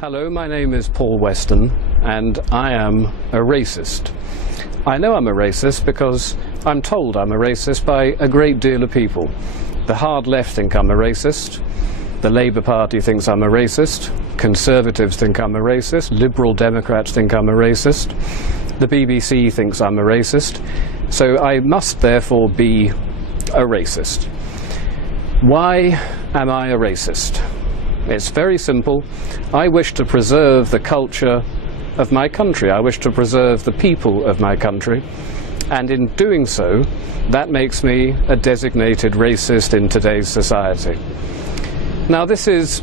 Hello, my name is Paul Weston, and I am a racist. I know I'm a racist because I'm told I'm a racist by a great deal of people. The hard left think I'm a racist, the Labour Party thinks I'm a racist, Conservatives think I'm a racist, Liberal Democrats think I'm a racist, the BBC thinks I'm a racist, so I must therefore be a racist. Why am I a racist? It's very simple. I wish to preserve the culture of my country. I wish to preserve the people of my country. And in doing so, that makes me a designated racist in today's society. Now, this is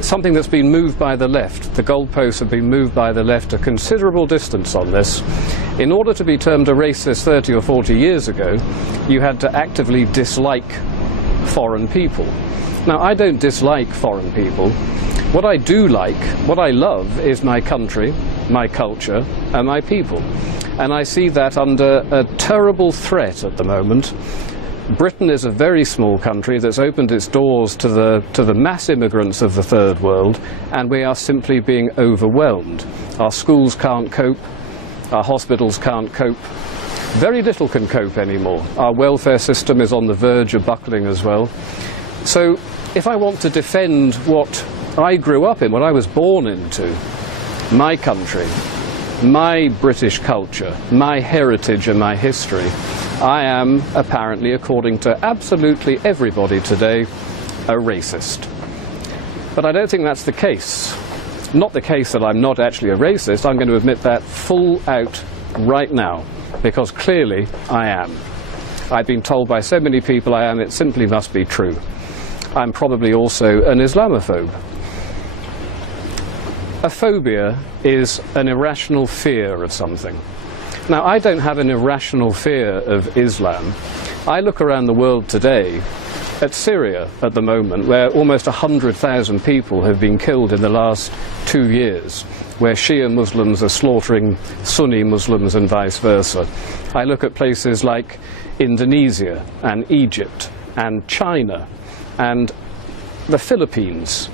something that's been moved by the left. The goalposts have been moved by the left a considerable distance on this. In order to be termed a racist 30 or 40 years ago, you had to actively dislike foreign people. Now, I don't dislike foreign people. What I do like, what I love, is my country, my culture, and my people. And I see that under a terrible threat at the moment. Britain is a very small country that's opened its doors to the mass immigrants of the third world, and we are simply being overwhelmed. Our schools can't cope, our hospitals can't cope. Very little can cope anymore. Our welfare system is on the verge of buckling as well. So if I want to defend what I grew up in, what I was born into, my country, my British culture, my heritage and my history, I am apparently, according to absolutely everybody today, a racist. But I don't think that's the case. Not the case that I'm not actually a racist. I'm going to admit that full out right now, because clearly I am. I've been told by so many people I am, it simply must be true. I'm probably also an Islamophobe. A phobia is an irrational fear of something. Now, I don't have an irrational fear of Islam. I look around the world today at Syria at the moment, where almost 100,000 people have been killed in the last 2 years, where Shia Muslims are slaughtering Sunni Muslims and vice versa. I look at places like Indonesia and Egypt and China and the Philippines.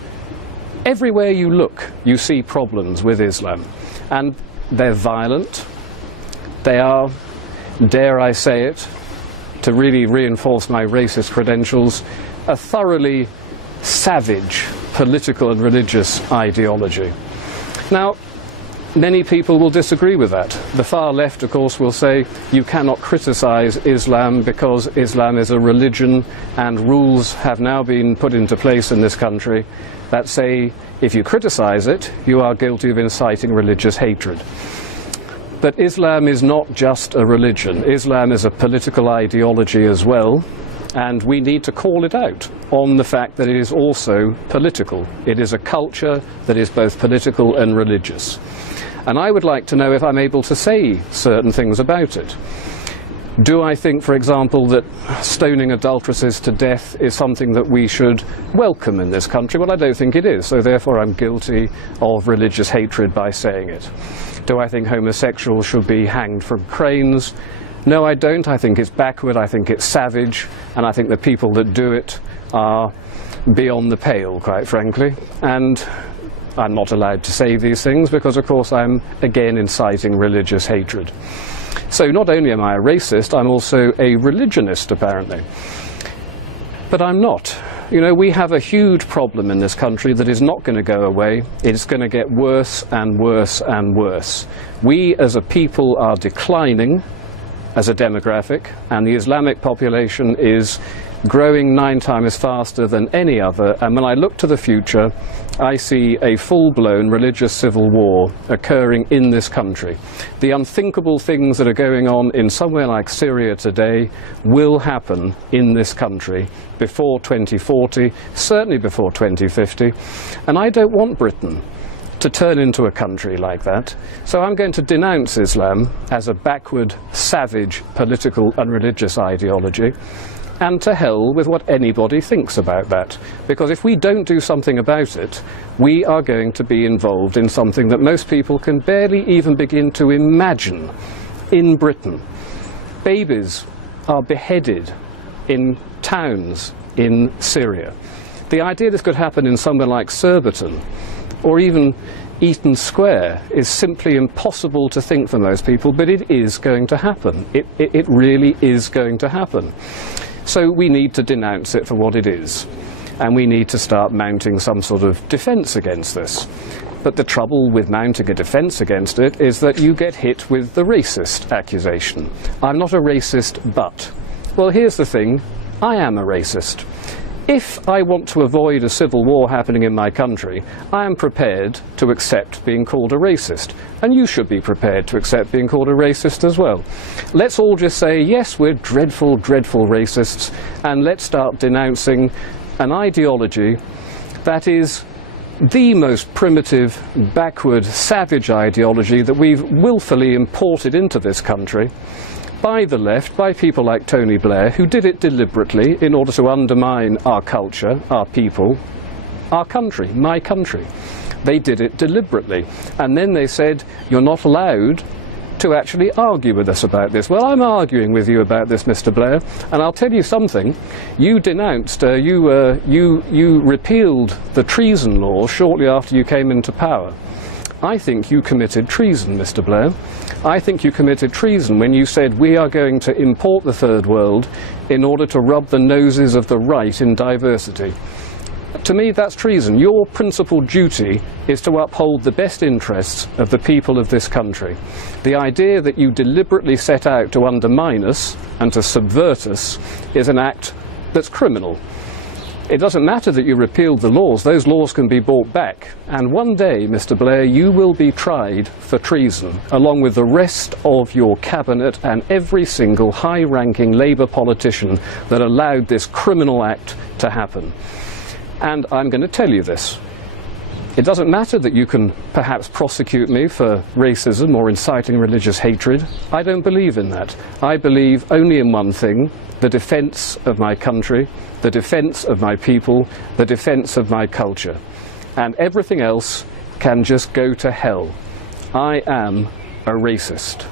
Everywhere you look, you see problems with Islam. And they're violent. They are, dare I say it, to really reinforce my racist credentials, a thoroughly savage political and religious ideology. Now, many people will disagree with that. The far left, of course, will say you cannot criticize Islam because Islam is a religion and rules have now been put into place in this country that say if you criticize it, you are guilty of inciting religious hatred. But Islam is not just a religion. Islam is a political ideology as well, and we need to call it out on the fact that it is also political. It is a culture that is both political and religious. And I would like to know if I'm able to say certain things about it. Do I think, for example, that stoning adulteresses to death is something that we should welcome in this country? Well, I don't think it is, so therefore I'm guilty of religious hatred by saying it. Do I think homosexuals should be hanged from cranes? No, I don't. I think it's backward, I think it's savage, and I think the people that do it are beyond the pale, quite frankly. And I'm not allowed to say these things because, of course, I'm again inciting religious hatred. So not only am I a racist, I'm also a religionist, apparently. But I'm not. You know, we have a huge problem in this country that is not going to go away. It's going to get worse and worse and worse. We as a people are declining as a demographic, and the Islamic population is growing 9 times faster than any other, and when I look to the future, I see a full-blown religious civil war occurring in this country. The unthinkable things that are going on in somewhere like Syria today will happen in this country before 2040, certainly before 2050, and I don't want Britain to turn into a country like that. So I'm going to denounce Islam as a backward, savage political and religious ideology. And to hell with what anybody thinks about that. Because if we don't do something about it, we are going to be involved in something that most people can barely even begin to imagine in Britain. Babies are beheaded in towns in Syria. The idea this could happen in somewhere like Surbiton or even Eaton Square is simply impossible to think for most people, but it is going to happen. It really is going to happen. So we need to denounce it for what it is, and we need to start mounting some sort of defence against this. But the trouble with mounting a defence against it is that you get hit with the racist accusation. I'm not a racist, but. Well, here's the thing, I am a racist. If I want to avoid a civil war happening in my country, I am prepared to accept being called a racist. And you should be prepared to accept being called a racist as well. Let's all just say, yes, we're dreadful, dreadful racists, and let's start denouncing an ideology that is the most primitive, backward, savage ideology that we've willfully imported into this country by the left, by people like Tony Blair, who did it deliberately in order to undermine our culture, our people, our country, my country. They did it deliberately. And then they said, you're not allowed to actually argue with us about this. Well, I'm arguing with you about this, Mr. Blair, and I'll tell you something. You denounced, you repealed the treason law shortly after you came into power. I think you committed treason, Mr. Blair. I think you committed treason when you said we are going to import the third world in order to rub the noses of the right in diversity. To me, that's treason. Your principal duty is to uphold the best interests of the people of this country. The idea that you deliberately set out to undermine us and to subvert us is an act that's criminal. It doesn't matter that you repealed the laws, those laws can be brought back. And one day, Mr. Blair, you will be tried for treason, along with the rest of your cabinet and every single high-ranking Labour politician that allowed this criminal act to happen. And I'm going to tell you this. It doesn't matter that you can perhaps prosecute me for racism or inciting religious hatred. I don't believe in that. I believe only in one thing, the defence of my country, the defence of my people, the defence of my culture. And everything else can just go to hell. I am a racist.